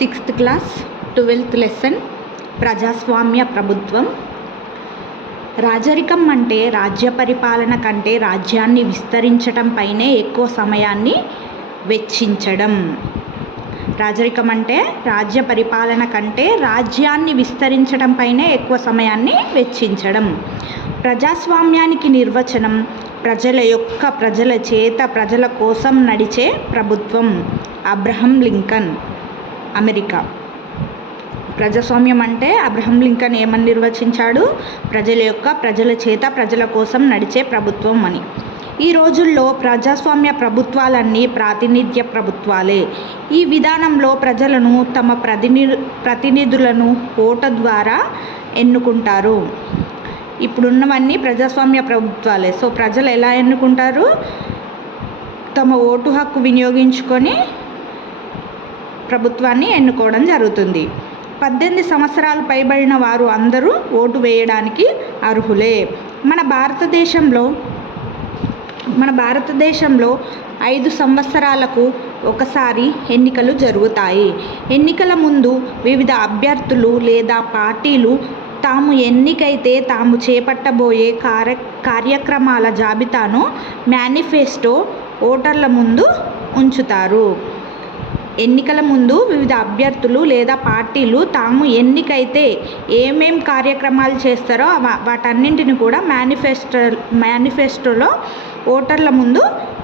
Sixth class 12th lesson ప్రజాస్వామ్య ప్రభుత్వం. రాజరికం అంటే రాజ్య పరిపాలన కంటే రాజ్యాన్ని విస్తరించటంపైనే ఎక్కువ సమయాన్ని వెచ్చించడం. రాజరికం అంటే రాజ్య పరిపాలన కంటే రాజ్యాన్ని విస్తరించడంపైనే ఎక్కువ సమయాన్ని వెచ్చించడం. ప్రజాస్వామ్యానికి నిర్వచనం ప్రజల చేత ప్రజల కోసం నడిచే ప్రభుత్వం. Abraham Lincoln, America. ప్రజాస్వామ్యం అంటే అబ్రహం లింకన్ ఏమని నిర్వచించాడు? ప్రజల చేత ప్రజల కోసం నడిచే ప్రభుత్వం అని. ఈ రోజుల్లో ప్రజాస్వామ్య ప్రభుత్వాలన్నీ ప్రాతినిధ్య ప్రభుత్వాలే. ఈ విధానంలో ప్రజలను తమ ప్రతినిధులను ఓటు ద్వారా ఎన్నుకుంటారు. ఇప్పుడున్నవన్నీ ప్రజాస్వామ్య ప్రభుత్వాలే. సో ప్రజలు ఎలా ఎన్నుకుంటారు? తమ ఓటు హక్కు వినియోగించుకొని ప్రభుత్వాన్ని ఎన్నుకోవడం జరుగుతుంది. 18 సంవత్సరాలు పైబడిన వారు అందరూ ఓటు వేయడానికి అర్హులే. మన భారతదేశంలో 5 సంవత్సరాలకు ఒకసారి ఎన్నికలు జరుగుతాయి. ఎన్నికల ముందు వివిధ అభ్యర్థులు లేదా పార్టీలు తాము ఎన్నికైతే తాము చేపట్టబోయే కార్యక్రమాల జాబితాను మేనిఫెస్టో ఓటర్ల ముందు ఉంచుతారు. ఎన్నికల ముందు వివిధ అభ్యర్థులు లేదా పార్టీలు తాము ఎన్నికైతే ఏమేం కార్యక్రమాలు చేస్తారో వాటన్నింటిని కూడా మేనిఫెస్టోలో ఓటర్ల ముందు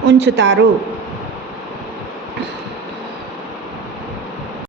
ఉంచుతారు.